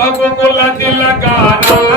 రఘుకుల తిలకారా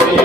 Yeah. you.